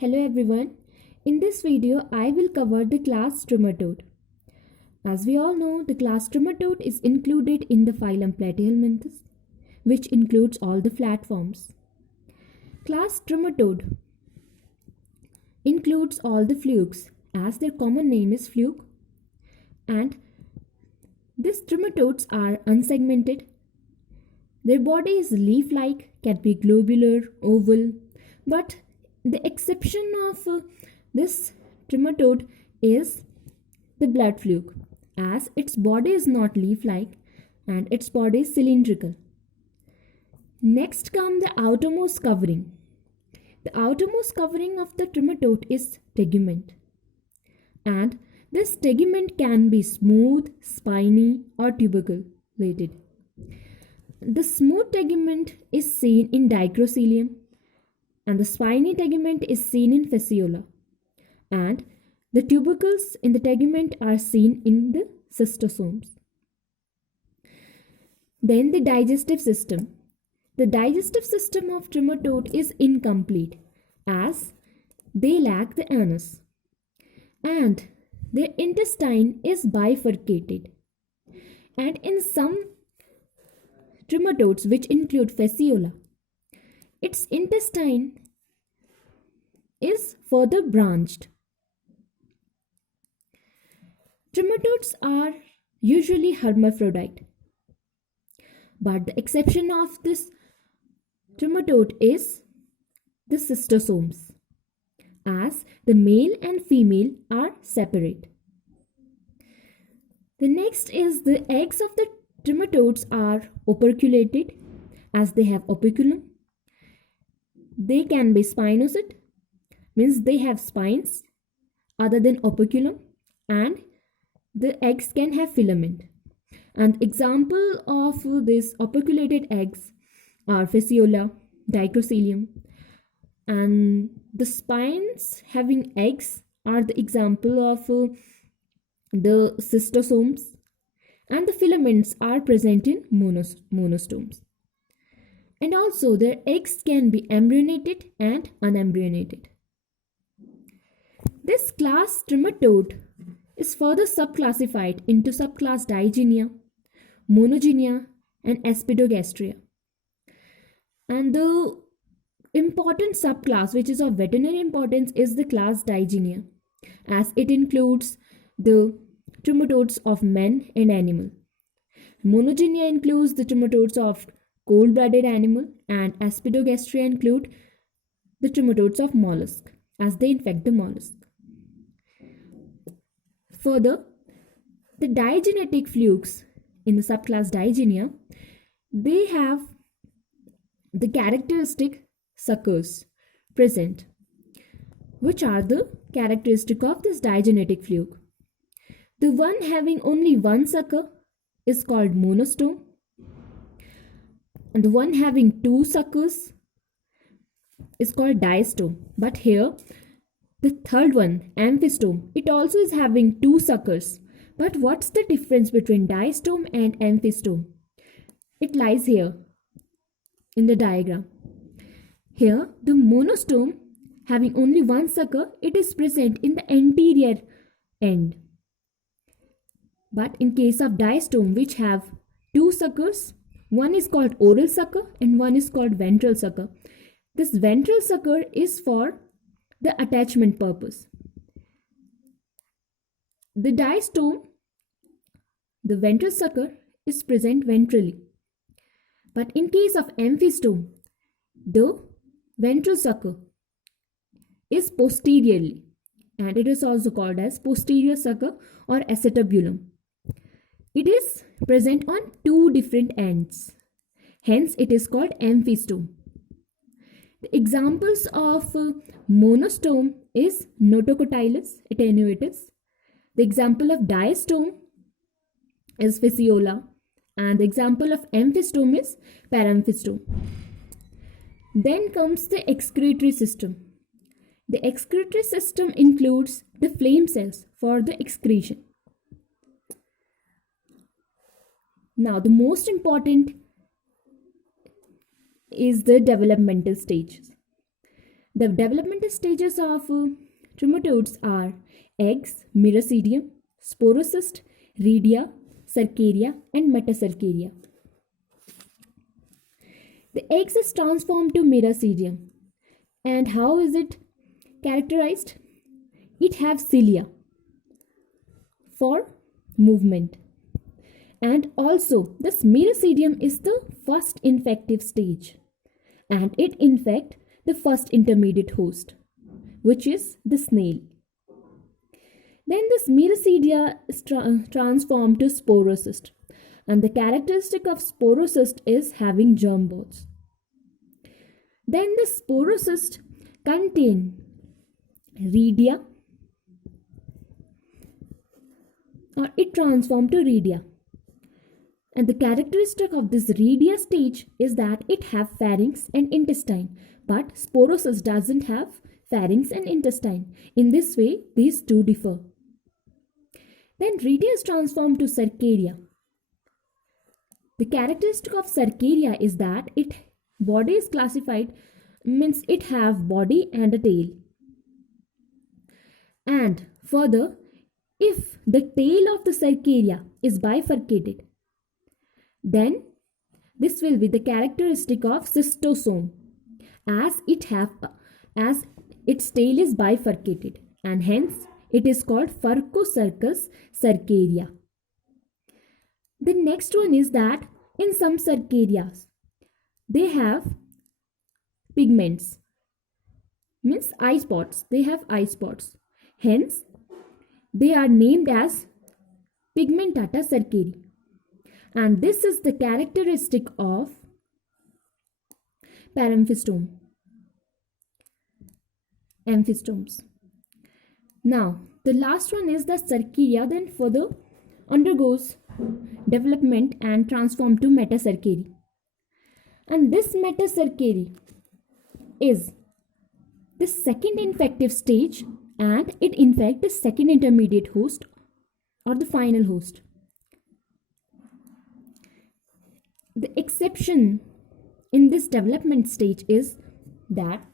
Hello everyone. In this video, I will cover the class Trematode. As we all know, the class Trematode is included in the phylum Platyhelminthes, which includes all the flatworms. Class Trematode includes all the flukes, as their common name is fluke, and these trematodes are unsegmented. Their body is leaf-like, can be globular, oval, but the exception of this trematode is the blood fluke, as its body is not leaf-like and its body is cylindrical. Next comes the outermost covering. The outermost covering of the trematode is tegument, and this tegument can be smooth, spiny, or tuberculated. The smooth tegument is seen in dicrocilium, and the spiny tegument is seen in fasciola, and the tubercles in the tegument are seen in the cystosomes. Then the digestive system. The digestive system of trematode is incomplete, as they lack the anus, and their intestine is bifurcated. And in some trematodes, which include fasciola, its intestine is further branched. Trematodes are usually hermaphrodite, but the exception of this trematode is the cystosomes, as the male and female are separate. The next is the eggs of the trematodes are operculated, as they have operculum. They can be spinosed, means they have spines other than operculum, and the eggs can have filament. And example of these operculated eggs are fasciola, dicrocilium, and the spines having eggs are the example of the cystosomes, and the filaments are present in monostomes. And also their eggs can be embryonated and unembryonated. This class trematode is further subclassified into subclass Digynia, Monogynia, and Aspidogastria. And the important subclass which is of veterinary importance is the class Digynia, as it includes the trematodes of men and animal. Monogynia includes the trematodes of cold-blooded animal, and Aspidogastria include the trematodes of mollusk, as they infect the mollusk. Further, the digenetic flukes in the subclass Digynia, they have the characteristic suckers present, which are the characteristic of this digenetic fluke. The one having only one sucker is called monostome, and the one having two suckers is called diastome. But here, the third one, amphistome, it also is having two suckers. But what's the difference between diastome and amphistome? It lies here in the diagram. Here, the monostome having only one sucker, it is present in the anterior end. But in case of diastome, which have two suckers, one is called oral sucker and one is called ventral sucker. This ventral sucker is for the attachment purpose. The diastome, the ventral sucker, is present ventrally. But in case of amphistome, the ventral sucker is posteriorly, and it is also called as posterior sucker or acetabulum. It is present on two different ends. Hence, it is called amphistome. The examples of monostome is Notocotylos attenuatus. The example of diastome is fasciola, and the example of amphistome is paramphistome. Then comes the excretory system. The excretory system includes the flame cells for the excretion. Now, the most important is the developmental stages. The developmental stages of trematodes are eggs, miracidium, sporocyst, rhedia, cercaria, and metacercaria. The eggs is transformed to miracidium. And how is it characterized? It have cilia for movement. And also, this miracidium is the first infective stage, and it infect the first intermediate host, which is the snail. Then this miracidia is transformed to sporocyst, and the characteristic of sporocyst is having germ balls. Then the sporocyst contain rhedia, or it transformed to rhedia. And the characteristic of this rhedia stage is that it have pharynx and intestine, but sporocyst doesn't have pharynx and intestine. In this way, these two differ. Then rhedia is transformed to cercaria. The characteristic of cercaria is that its body is classified, means it have body and a tail. And further, if the tail of the cercaria is bifurcated, then this will be the characteristic of cystosome, as its tail is bifurcated, and hence it is called Fucocercus cercaria. The next one is that in some cercarias they have pigments, means eye spots. They have eye spots, hence they are named as pigmentata cercari. And this is the characteristic of paramphistomes. Now, the last one is the cercaria, then further undergoes development and transform to metacercari. And this metacercari is the second infective stage, and it infects the second intermediate host or the final host. The exception in this development stage is that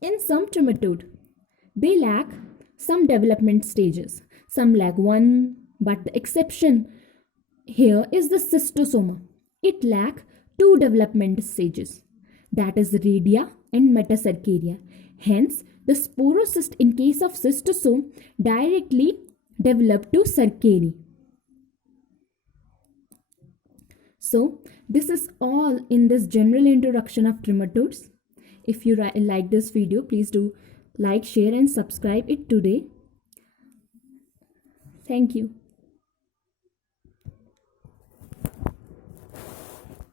in some trematode, they lack some development stages. Some lack one, but the exception here is the cystosoma. It lack two development stages, that is rhedia and metacercaria. Hence, the sporocyst in case of cystosome directly develop to cercari. So, this is all in this general introduction of trematodes. If you like this video, please do like, share and subscribe it today. Thank you.